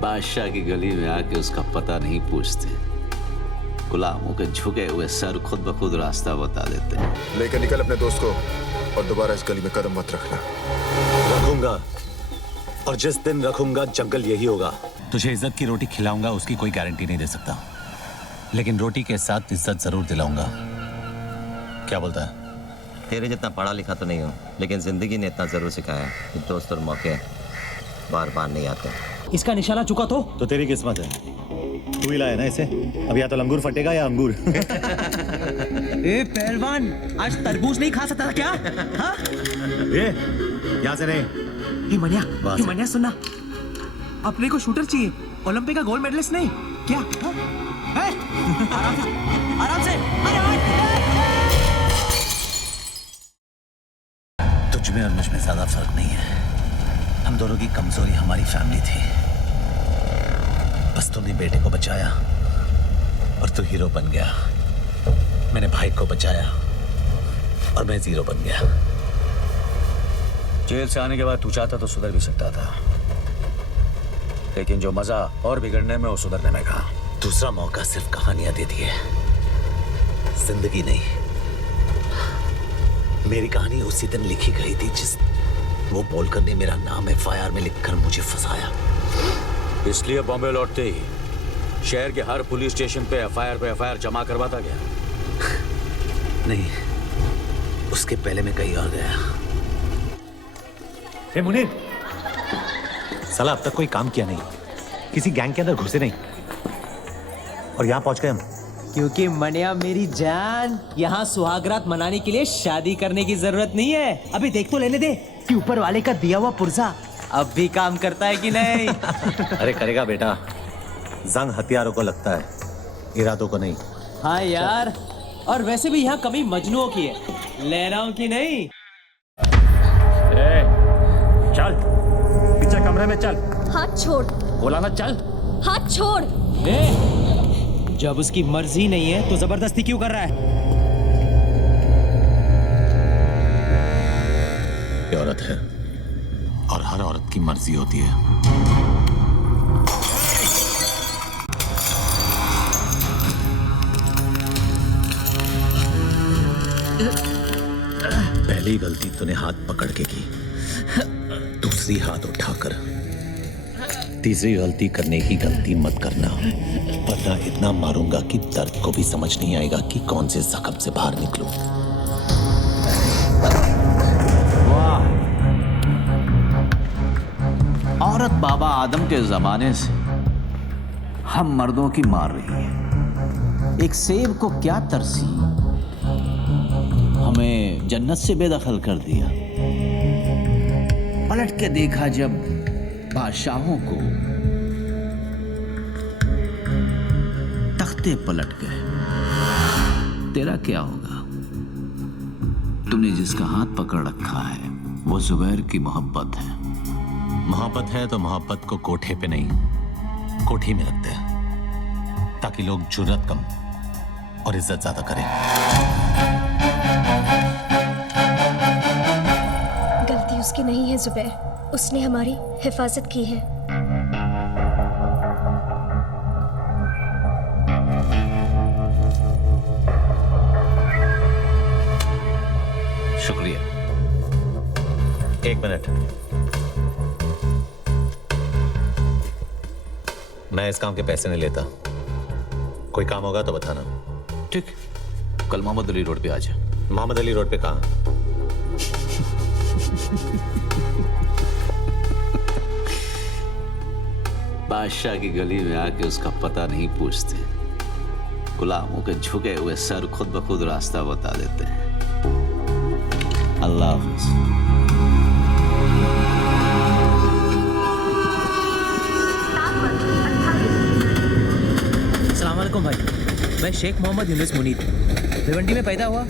बादशाह की गली में आके उसका पता नहीं पूछते, गुलामों के झुके हुए सर खुद ब खुद रास्ता बता देते हैं। लेकर निकल अपने दोस्त को और दोबारा इस गली में कदम मत रखना। रखूंगा, और जिस दिन रखूंगा जंगल यही होगा। तुझे इज्जत की रोटी खिलाऊंगा उसकी कोई गारंटी नहीं दे सकता, लेकिन रोटी के साथ इज्जत जरूर दिलाऊंगा। क्या बोलता है? तेरे जितना पढ़ा लिखा तो नहीं हूँ, लेकिन जिंदगी ने इतना जरूर सिखाया कि दोस्त और मौके बार बार नहीं आते। इसका निशाना चुका तो तेरी किस्मत है, तू ही लाया ना इसे। अब या तो लंगूर फटेगा या अंगूर। ए पहलवान, आज तरबूज नहीं खा सकता था क्या? हाँ? ये यहाँ से नहीं। हिमनिया सुनना, अपने को शूटर चाहिए, ओलंपिक का गोल्ड मेडलिस्ट नहीं क्या? हाँ? आराम से तुझ में और मुझ में ज्यादा फर्क नहीं है। हम दोनों की कमजोरी हमारी फैमिली थी। बस तूने बेटे को बचाया और तू हीरो बन गया। मैंने भाई को बचाया और मैं जीरो बन गया। जेल से आने के बाद तू चाहता तो सुधर भी सकता था, लेकिन जो मजा और बिगड़ने में वो सुधरने में कहा। दूसरा मौका सिर्फ कहानियां देती है, जिंदगी नहीं। मेरी कहानी उसी दिन लिखी गई थी जिस वो बोलकर ने मेरा नाम FIR में लिखकर मुझे फंसाया। इसलिए बॉम्बे लौटते ही शहर के हर पुलिस स्टेशन पे FIR जमा करवाता गया। नहीं, उसके पहले मैं कहीं और गया। ए मुनीर, साला अब तक कोई काम किया नहीं, किसी गैंग के अंदर घुसे नहीं, और यहाँ पहुंच गए हम। क्योंकि मनिया मेरी जान, यहाँ सुहागरात मनाने के लिए शादी करने की जरूरत नहीं है। अभी देख तो लेने दे कि ऊपर वाले का दिया हुआ पुर्जा अब भी काम करता है कि नहीं। अरे करेगा बेटा, जंग हथियारों को लगता है, इरादों को नहीं। हाँ यार, और वैसे भी यहाँ कमी मजनुओं की है, लहराओं की नहीं। चल पीछे कमरे में चल। हाथ छोड़। बोला ना चल। हाथ छोड़। जब उसकी मर्जी नहीं है तो जबरदस्ती क्यों कर रहा है? ये औरत है और हर औरत की मर्जी होती है। पहली गलती तूने हाथ पकड़ के की, दूसरी हाथ उठाकर, तीसरी गलती करने की गलती मत करना, वरना इतना मारूंगा कि दर्द को भी समझ नहीं आएगा कि कौन से जख्म से बाहर निकलूं। वाह, औरत बाबा आदम के जमाने से हम मर्दों की मार रही है। एक सेब को क्या तरसी, हमें जन्नत से बेदखल कर दिया। पलट के देखा जब बादशाहों को, तख्ते पलट गए। तेरा क्या होगा? तुमने जिसका हाथ पकड़ रखा है वो जुबैर की मोहब्बत है। मोहब्बत है तो मोहब्बत को कोठे पे नहीं, कोठी में रखते हैं, ताकि लोग जुर्रत कम और इज्जत ज्यादा करें। गलती उसकी नहीं है जुबैर, उसने हमारी हिफाजत की है। शुक्रिया। एक मिनट, मैं इस काम के पैसे नहीं लेता। कोई काम होगा तो बताना। ठीक, कल मोहम्मद अली रोड पे आ जा। मोहम्मद अली रोड पे कहाँ? बादशाह की गली में आके उसका पता नहीं पूछते, गुलामों के झुके हुए सर खुद ब खुद रास्ता बता देते हैं। अल्लाह हाफ़िज़। अस्सलाम वालेकुम भाई, मैं शेख मोहम्मद यूनुस मुनीर, भिवंडी में पैदा हुआ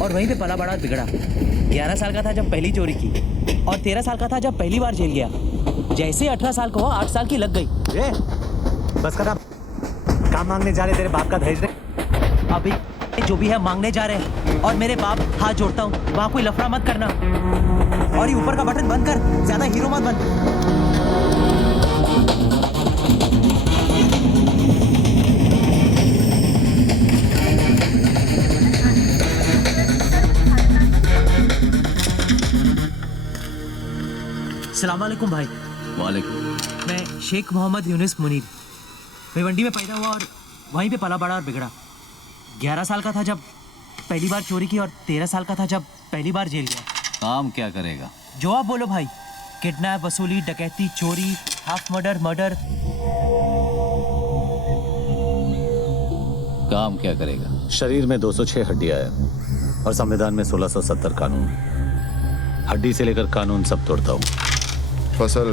और वहीं पे पला बड़ा बिगड़ा। 11 साल का था जब पहली चोरी की, और 13 साल का था जब पहली बार जेल गया। जैसे 18 साल का हुआ 8 साल की लग गई। बस कर, काम मांगने जा रहे तेरे बाप का दहेज नहीं। अभी जो भी है मांगने जा रहे हैं, और मेरे बाप हाथ जोड़ता हूँ, वहाँ कोई लफड़ा मत करना, और ये ऊपर का बटन बंद कर, ज्यादा हीरो मत बन। वालेकुम भाई। वालेकुम। मैं शेख मोहम्मद यूनुस मुनीर भिवंडी में पैदा हुआ और वहीं पे पला बड़ा और बिगड़ा। 11 साल का था जब पहली बार चोरी की और 13 साल का था जब पहली बार जेल गया। काम क्या करेगा? जो आप बोलो भाई, किडनैप, वसूली, डकैती, चोरी, हाफ मर्डर। काम क्या करेगा? शरीर में 206 हड्डियां है और संविधान में 1670 कानून। हड्डी से लेकर कानून सब तोड़ता हूँ। फसल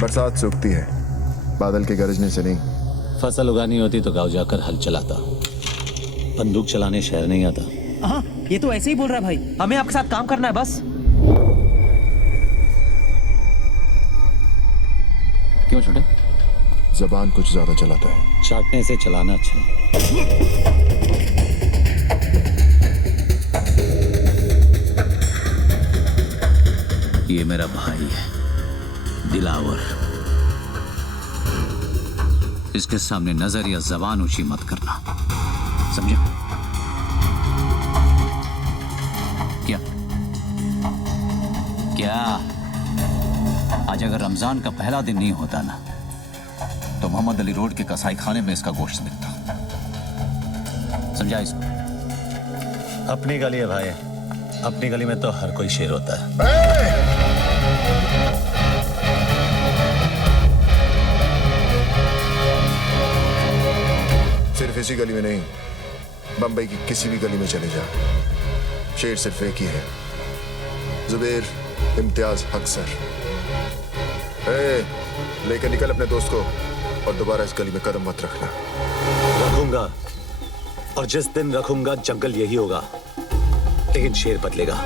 बरसात से उगती है, बादल के गरजने से नहीं। फसल उगानी होती तो गांव जाकर हल चलाता, बंदूक चलाने शहर नहीं आता। हाँ, ये तो ऐसे ही बोल रहा है भाई। हमें आपके साथ काम करना है बस। क्यों छोटे? जबान कुछ ज्यादा चलाता है। चाटने से चलाना अच्छा है। ये मेरा भाई है दिलावर। इसके सामने नजर या जबान ऊंची मत करना, समझे? क्या क्या आज अगर रमजान का पहला दिन नहीं होता ना तो मोहम्मद अली रोड के कसाई खाने में इसका गोश्त बिकता। समझा इसको? अपनी गली है भाई, अपनी गली में तो हर कोई शेर होता है। सिर्फ इसी गली में नहीं, बंबई की किसी भी गली में चले जा, शेर सिर्फ एक ही है, जुबैर इम्तियाज हक सर। लेकर निकल अपने दोस्त को और दोबारा इस गली में कदम मत रखना। रखूंगा, और जिस दिन रखूंगा जंगल यही होगा, लेकिन शेर बदलेगा।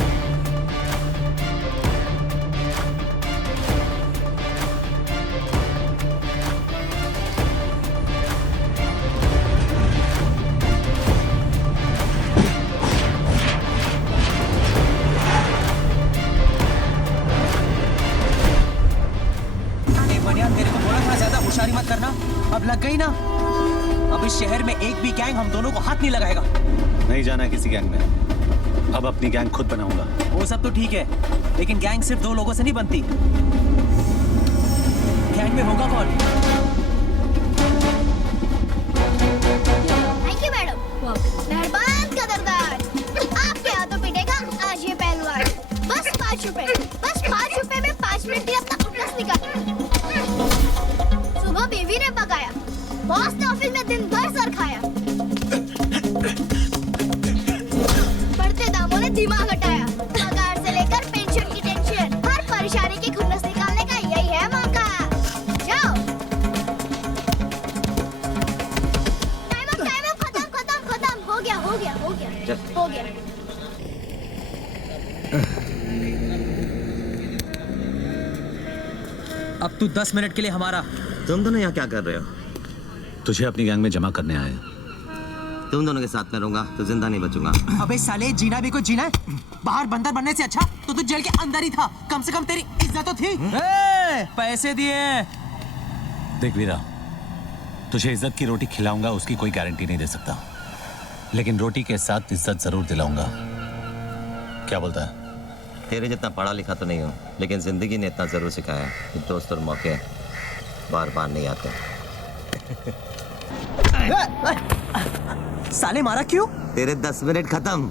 तेरे को बोला था ज्यादा होशियारी मत करना, अब लग गई ना। अब इस शहर में एक भी गैंग हम दोनों को हाथ नहीं लगाएगा। नहीं जाना किसी गैंग में, अब अपनी गैंग खुद बनाऊंगा। वो सब तो ठीक है, लेकिन गैंग सिर्फ 2 लोगों से नहीं बनती। गैंग में होगा कौन? Thank you madam. मेहरबान कदरदार। आपके हाथों पिटेगा आज ये पहलवान। बस 5 रुपए, बस 5 रुपए में 5 मिनट में अपना उल्लास निकाल। सुबह बीवी ने पकाया, बॉस ने ऑफिस में दिन भर सर खाया, बढ़ते दामों ने दिमाग हटाया, पगार से लेकर पेंशन की टेंशन, हर परेशानी की खुन्नस निकालने का यही है मौका। जाओ। टाइम अप, खत्म। हो गया। अब तू 10 मिनट के लिए हमारा। तुम दोनों यहाँ क्या कर रहे हो? तुझे अपनी गैंग में जमा करने आए। तुम दोनों के साथ में रहूंगा तो जिंदा नहीं बचूंगा। अबे साले, जीना भी कुछ जीना है। बाहर बंदर बनने से अच्छा तो तू जेल के अंदर ही था, कम से कम तेरी इज्जत तो थी। पैसे दिए। देख वीरा, तुझे इज्जत की रोटी खिलाऊंगा उसकी कोई गारंटी नहीं दे सकता, लेकिन रोटी के साथ इज्जत जरूर दिलाऊंगा। क्या बोलता है? तेरे जितना पढ़ा लिखा तो नहीं हूँ, लेकिन जिंदगी ने इतना जरूर सिखाया कि दोस्त और मौके बार बार नहीं आते। साले मारा क्यों? तेरे 10 मिनट खत्म।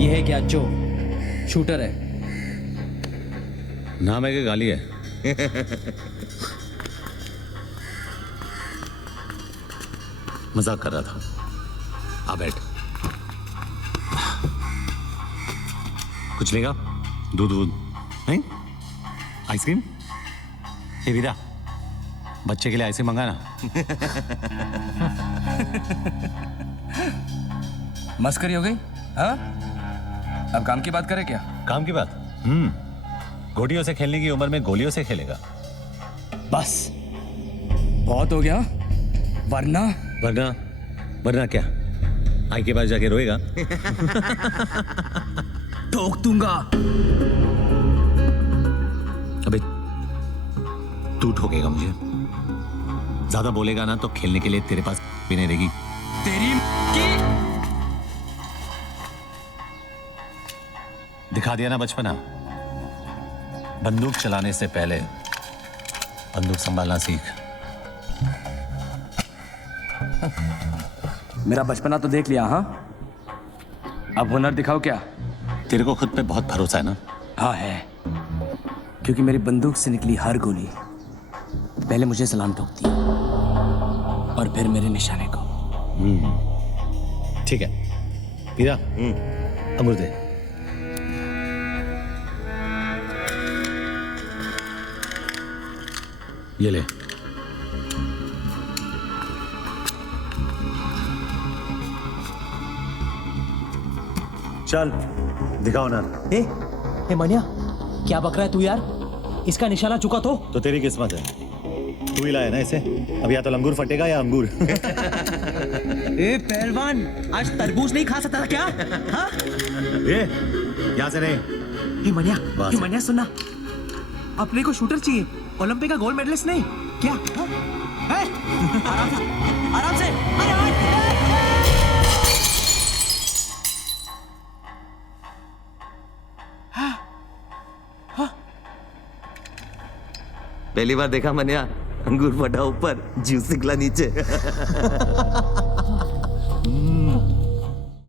ये है क्या? जो शूटर है। नाम है कि गाली है? मजाक कर रहा था। आ बैठ। कुछ लेगा? दूध नहीं? आइसक्रीम? हे वीरा, बच्चे के लिए आइसक्रीम मंगाना। मस्करी हो गई? हाँ, अब काम की बात करें क्या? काम की बात? गोटियों से खेलने की उम्र में गोलियों से खेलेगा। बस बहुत हो गया, वरना वरना क्या? आई के पास जाके रोएगा? ठोक दूंगा। अबे तू ठोकेगा मुझे? ज्यादा बोलेगा ना तो खेलने के लिए तेरे पास भी नहीं रहेगी। तेरी की दिखा दिया ना बचपना। बंदूक चलाने से पहले बंदूक संभालना सीख। मेरा बचपना तो देख लिया। हाँ, अब हुनर दिखाओ क्या? तेरे को खुद पे बहुत भरोसा है ना? हाँ है, क्योंकि मेरी बंदूक से निकली हर गोली पहले मुझे सलाम ठोकती है और फिर मेरे निशाने को। ठीक है, पीरा अंगूर दे। ये ले। चल दिखाओ ना। ए मनिया, क्या बक रहा है तू यार? इसका निशाना चुका तो तेरी किस्मत है, तू ही लाया ना इसे। अब या तो लंगूर फटेगा या अंगूर। ए पहलवान, आज तरबूज नहीं खा सकता था क्या? हाँ? ए, यहाँ से नहीं। हे मनिया सुनना, अपने को शूटर चाहिए, ओलंपिक का गोल्ड मेडलिस्ट नहीं क्या? हाँ? आराम से पहली बार देखा मनिया, अंगूर फटा ऊपर, जूस निकला नीचे।